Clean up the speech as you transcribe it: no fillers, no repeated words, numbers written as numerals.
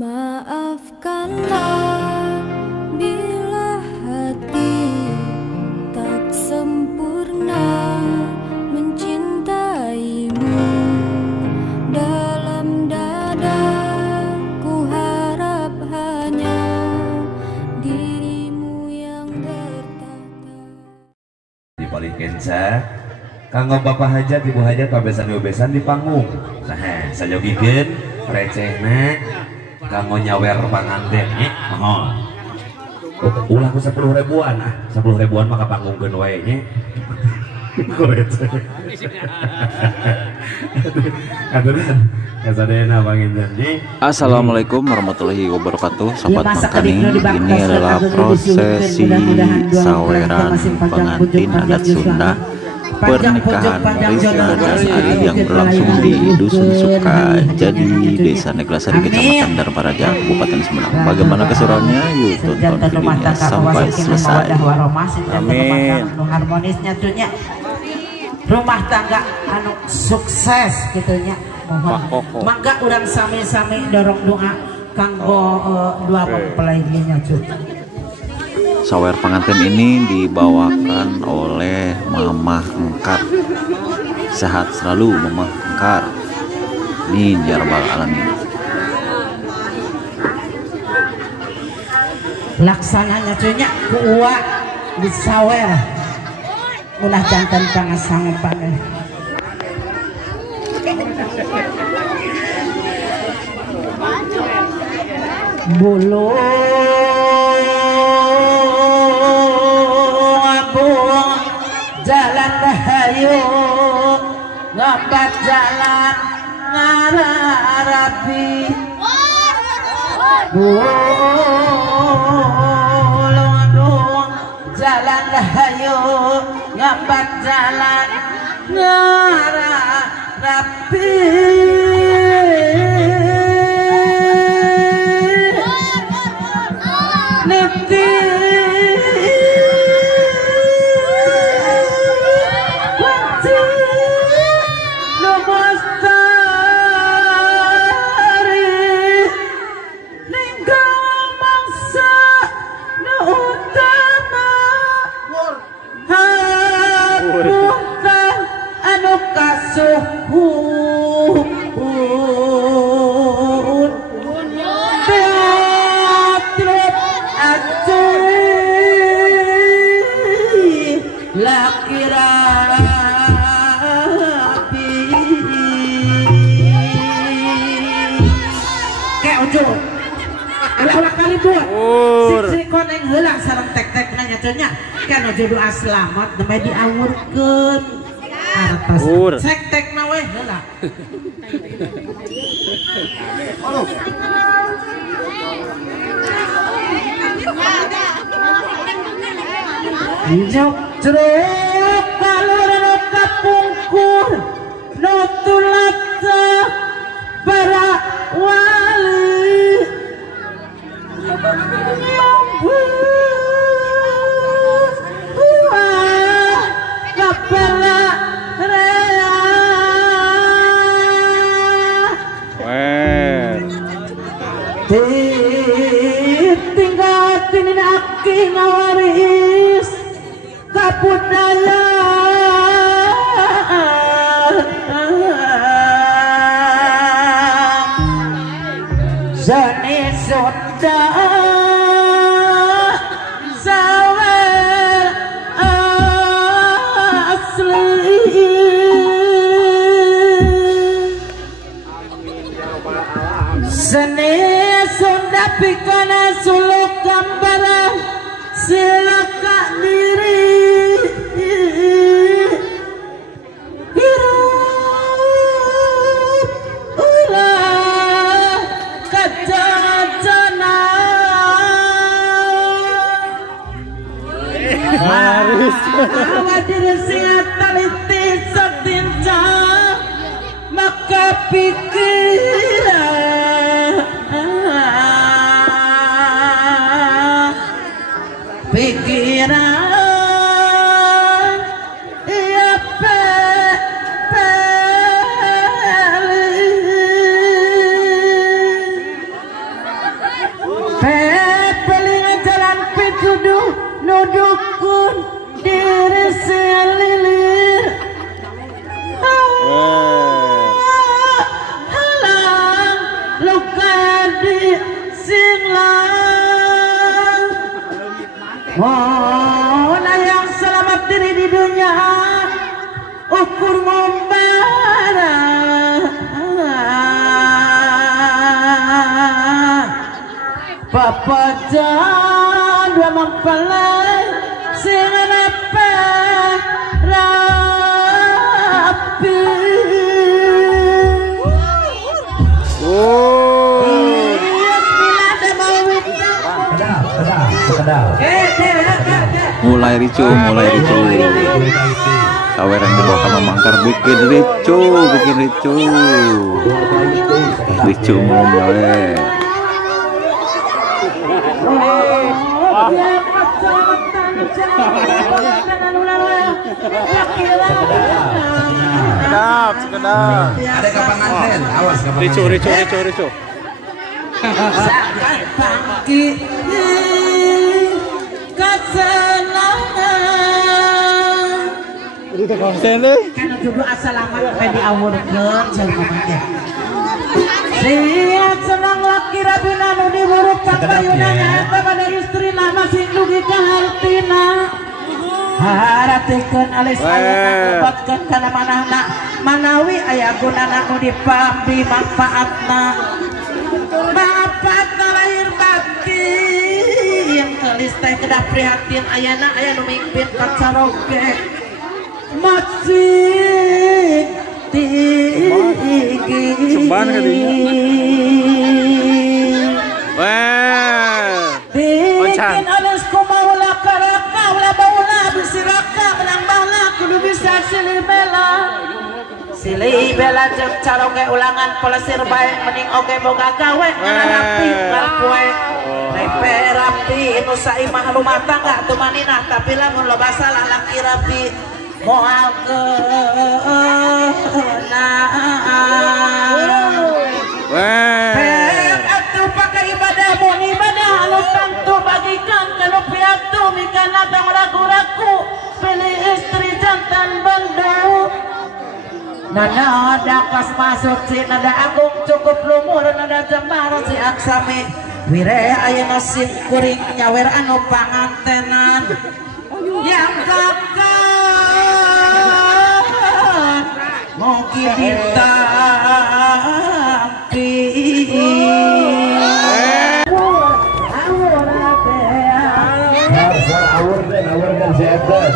Maafkanlah bila hati tak sempurna mencintaimu. Dalam dada ku harap hanya dirimu yang bertata. Dibalik kenca kanggo bapak hajat ibu hajat pabesan-besan di panggung. Nah saya bikin recehna kanggo nyawer panganten mohon ulah ku 10 ribuan 10 ribuan maka panggungkeun wae nya ku receh Assalamualaikum warahmatullahi wabarakatuh. Sobat Mangkaning, ini adalah prosesi saweran pengantin adat Sunda pernikahan Rizna dan Ari yang berlangsung di Dusun Sukajadi, Desa Neglasari, Kecamatan Darmaraja, Kabupaten Sumedang. Bagaimana keseruannya? Yuk tonton videonya sampai selesai. Amin. Harmonisnya tuhnya rumah tangga anu sukses gitunya. Mohon mangga urang sami-sami dorong doa kanggo dua mempelai nya cuy. Sawer pengantin ini dibawakan oleh Mamah Engkar. Sehat selalu Mamah Engkar. Amin ya rabbal alamin. Laksananya cunya kuua di sawer. Ulah jantan pangasang paneh. Bulu jalan rahayu ngabat jalan ngararapi jalan rahayu ngabat jalan ngararapi kan ojo doa selamat namanya diawurkeun atas cek tekna we heula Jok ceruk kalur kapungkur nutulat para wali tinggal tinin aki ngawaris kapudaya Zani Sunda sawer asli Zani Sunda pikana suluk gambaran silaka diri hirup ulah kacana harus awadir siat taliti setinja maka pikiran iya tuduh nudukun diri selilir halang luka di singlang oh yang selamat diri di dunia ukur ngombara papajan dua mempelai sing rapi mulai ricu saweran di bawah sama mangkar bikin ricu mulai gawe sekedap ada kapangan awas kapangan ricu pangki kesenangan kan judul asalamat di awurkeun jelema siap senang laki rabina nu diburuk pagayunan pada istri nama sing dugi ka hartina haratikeun alis aya ngobatkeun kana manahna manawi aya gunana nu dipambi manfaatna lahir batin yang gelis teh kedah prihatin ayana aya nu mimpin ka caroge masih tinggi ceban kadinya bikin alus kumaula karaka ulah baula bisiraka menang bala kudu bisa silih bela jeung caroge ulangan pelesir bae mending oge boga gawe rapi kue repe rapi nu saimah rumah tangga tu maninah tapi lamun loba salah laki rapi moal keunaan atuh pakai ibadah mun ibadah anu tantu bagikan kana piatu mikana tang ragu-ragu pilih istri jantan bandung nada ada kas masuk si nada agung cukup lumur nada jembar si aksami wire ayeuna sim kuring nyawer anu pangantenan yang kakak mungkin ditampi awur kan si Ebon